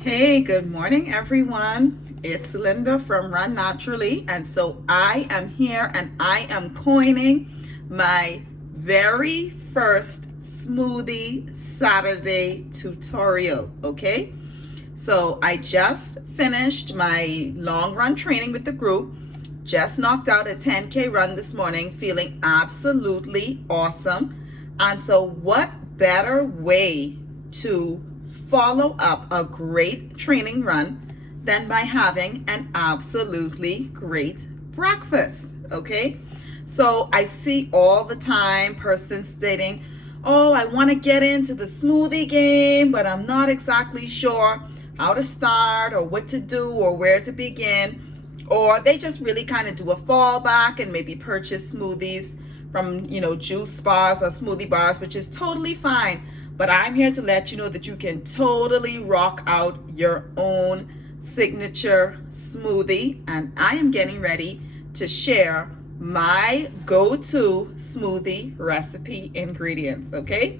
Hey, good morning, everyone. It's Linda from Run Naturally, and so I am here and I am coining my very first Smoothie Saturday tutorial. Okay, so I just finished my long run training with the group, just knocked out a 10K run this morning, feeling absolutely awesome. And so, what better way to follow up a great training run than by having an absolutely great breakfast? Okay, so I see all the time persons stating, oh, I want to get into the smoothie game, but I'm not exactly sure how to start or what to do or where to begin. Or they just really kind of do a fallback and maybe purchase smoothies from, juice bars or smoothie bars, which is totally fine. But I'm here to let you know that you can totally rock out your own signature smoothie. And I am getting ready to share my go-to smoothie recipe ingredients, okay?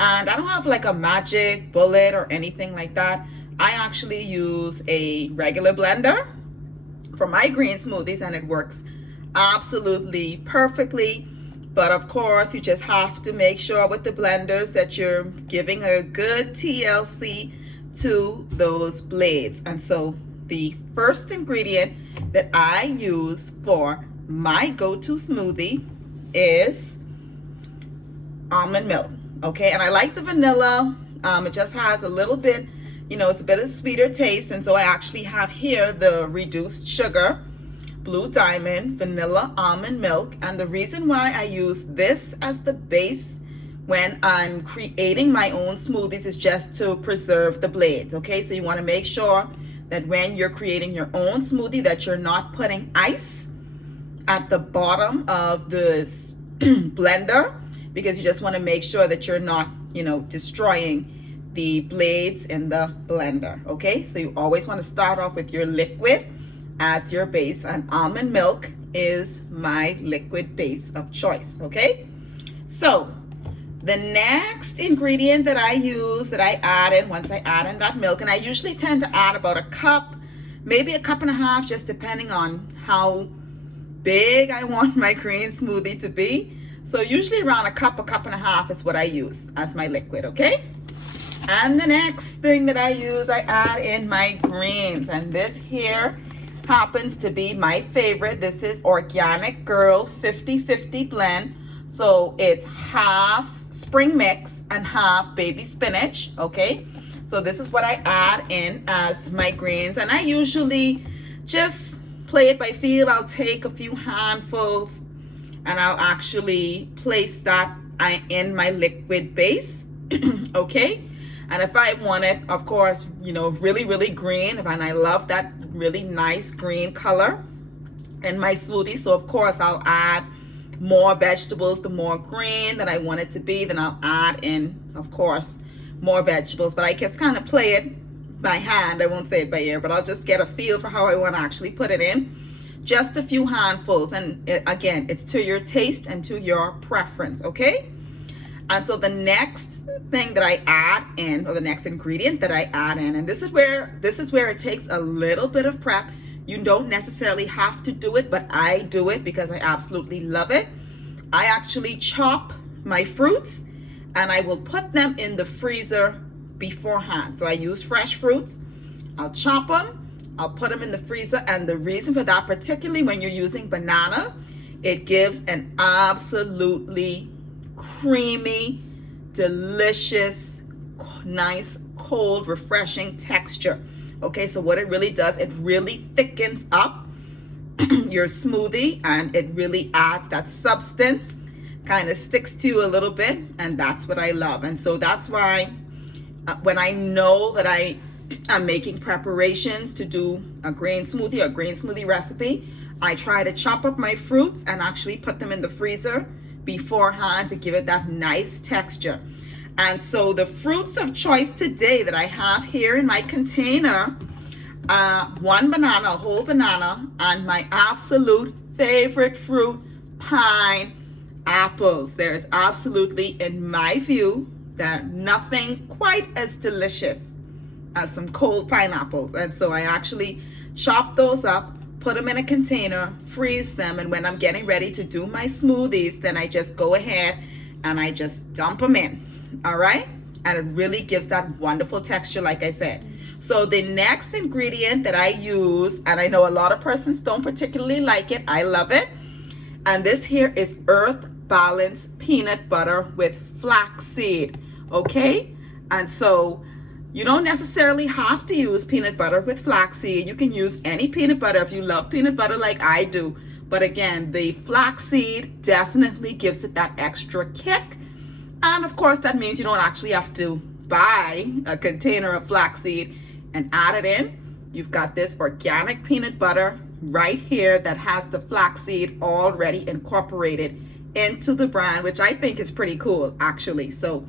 And I don't have like a magic bullet or anything like that. I actually use a regular blender for my green smoothies, and it works absolutely perfectly. But of course, you just have to make sure with the blenders that you're giving a good TLC to those blades. And so the first ingredient that I use for my go-to smoothie is almond milk. Okay, and I like the vanilla. It just has a little bit, it's a bit of sweeter taste. And so I actually have here the reduced sugar Blue Diamond vanilla almond milk. And the reason why I use this as the base when I'm creating my own smoothies is just to preserve the blades. Okay, so you want to make sure that when you're creating your own smoothie that you're not putting ice at the bottom of the blender, because you just want to make sure that you're not, destroying the blades in the blender. Okay, so you always want to start off with your liquid as your base, and almond milk is my liquid base of choice. Okay, so the next ingredient that I use, that I add in once I add in that milk, and I usually tend to add about a cup, maybe a cup and a half, just depending on how big I want my green smoothie to be. So usually around a cup and a half is what I use as my liquid. Okay, and the next thing that I use, I add in my greens, and this here happens to be my favorite. This is Organic Girl 50-50 blend. So it's half spring mix and half baby spinach. Okay, so this is what I add in as my greens, and I usually just play it by feel. I'll take a few handfuls and I'll actually place that in my liquid base. Okay, and if I want it, of course, really green, and I love that really nice green color in my smoothie, so of course I'll add more vegetables. The more green that I want it to be, then I'll add in, of course, more vegetables. But I just kind of play it by hand. I won't say it by ear, but I'll just get a feel for how I want to actually put it in. Just a few handfuls, and again, it's to your taste and to your preference. Okay, and so the next thing that I add in, or the next ingredient that I add in, and this is where it takes a little bit of prep. You don't necessarily have to do it, but I do it because I absolutely love it. I actually chop my fruits and I will put them in the freezer beforehand. So I use fresh fruits. I'll chop them, I'll put them in the freezer, and the reason for that, particularly when you're using banana, it gives an absolutely creamy, delicious, nice, cold, refreshing texture. Okay, so what it really does, it really thickens up your smoothie, and it really adds that substance, kind of sticks to you a little bit, and that's what I love. And so that's why when I know that I am making preparations to do a green smoothie or green smoothie recipe, I try to chop up my fruits and actually put them in the freezer beforehand to give it that nice texture. And so the fruits of choice today that I have here in my container, one banana, a whole banana, and my absolute favorite fruit, pine apples. There is absolutely, in my view, that nothing quite as delicious some cold pineapples. And so I actually chop those up, put them in a container, freeze them, and when I'm getting ready to do my smoothies, then I just go ahead and I just dump them in. All right? And it really gives that wonderful texture, like I said. So the next ingredient that I use, and I know a lot of persons don't particularly like it, I love it, and this here is Earth Balance peanut butter with flaxseed. Okay? And so you don't necessarily have to use peanut butter with flaxseed. You can use any peanut butter if you love peanut butter like I do. But again, the flaxseed definitely gives it that extra kick. And of course, that means you don't actually have to buy a container of flaxseed and add it in. You've got this organic peanut butter right here that has the flaxseed already incorporated into the brand, which I think is pretty cool, actually. So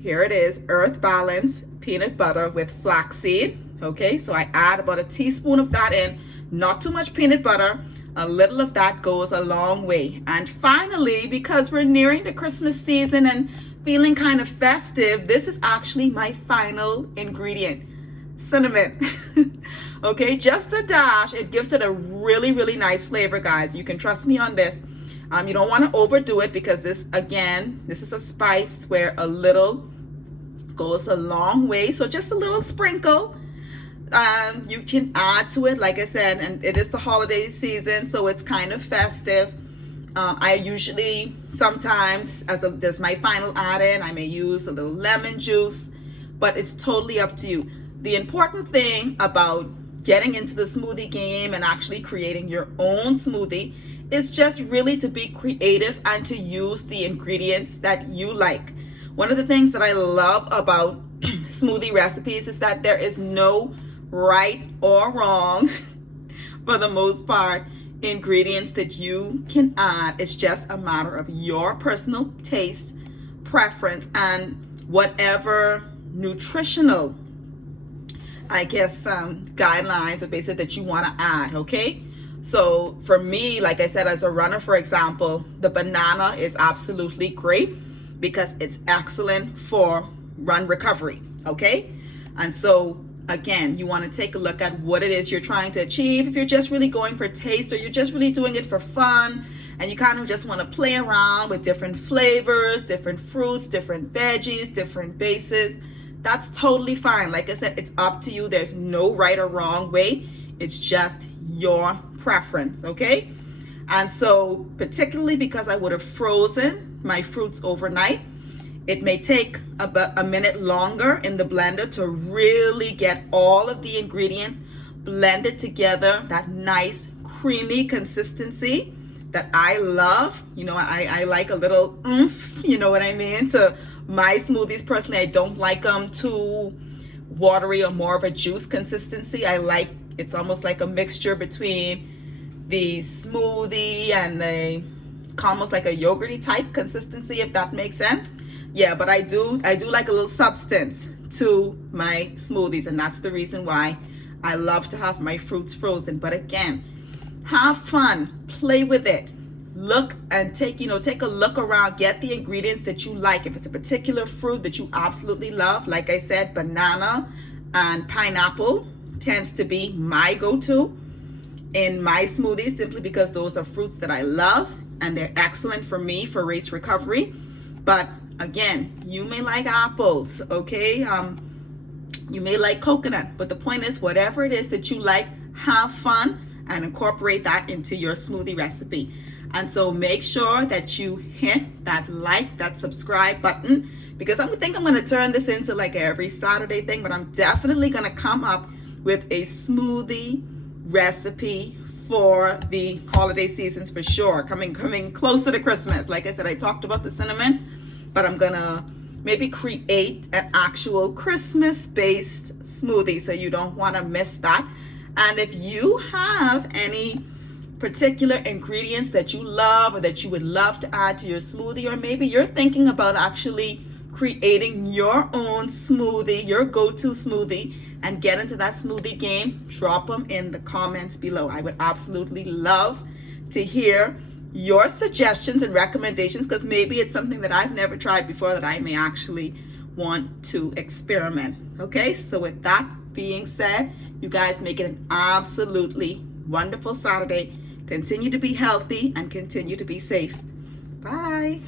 here it is, Earth Balance peanut butter with flaxseed. Okay, so I add about a teaspoon of that in, not too much peanut butter. A little of that goes a long way. And finally, because we're nearing the Christmas season and feeling kind of festive, this is actually my final ingredient, cinnamon. Okay, just a dash. It gives it a really, really nice flavor, guys. You can trust me on this. You don't want to overdo it because this, again, this is a spice where a little goes a long way. So just a little sprinkle. You can add to it, like I said, and it is the holiday season, so it's kind of festive. I usually, sometimes, there's my final add-in, I may use a little lemon juice, but it's totally up to you. The important thing about getting into the smoothie game and actually creating your own smoothie is just really to be creative and to use the ingredients that you like. One of the things that I love about smoothie recipes is that there is no right or wrong, for the most part, ingredients that you can add. It's just a matter of your personal taste, preference, and whatever nutritional, I guess, guidelines or basic that you want to add. Okay, so for me, like I said, as a runner, for example, the banana is absolutely great because it's excellent for run recovery. Okay, and so again, you want to take a look at what it is you're trying to achieve. If you're just really going for taste, or you're just really doing it for fun, and you kind of just want to play around with different flavors, different fruits, different veggies, different bases, that's totally fine. Like I said, it's up to you. There's no right or wrong way. It's just your preference, okay? And so, particularly because I would have frozen my fruits overnight, it may take about a minute longer in the blender to really get all of the ingredients blended together, that nice creamy consistency that I love. You know, I like a little oomph, you know what I mean, to my smoothies. Personally, I don't like them too watery or more of a juice consistency. I like, it's almost like a mixture between the smoothie and the almost like a yogurty type consistency, if that makes sense. Yeah, but I do like a little substance to my smoothies, and that's the reason why I love to have my fruits frozen. But again, have fun, play with it, look and take a look around, get the ingredients that you like. If it's a particular fruit that you absolutely love, like I said, banana and pineapple tends to be my go-to in my smoothies, simply because those are fruits that I love and they're excellent for me for race recovery. But again, you may like apples, okay? You may like coconut, but the point is, whatever it is that you like, have fun and incorporate that into your smoothie recipe. And so make sure that you hit that like, that subscribe button, because I think I'm gonna turn this into like every Saturday thing, but I'm definitely gonna come up with a smoothie recipe for the holiday seasons for sure. Coming closer to Christmas. Like I said, I talked about the cinnamon, but I'm gonna maybe create an actual Christmas-based smoothie, so you don't want to miss that. And if you have any particular ingredients that you love or that you would love to add to your smoothie, or maybe you're thinking about actually creating your own smoothie, your go-to smoothie, and get into that smoothie game, drop them in the comments below. I would absolutely love to hear your suggestions and recommendations, because maybe it's something that I've never tried before that I may actually want to experiment. Okay, so with that being said, you guys make it an absolutely wonderful Saturday. Continue to be healthy and continue to be safe. Bye.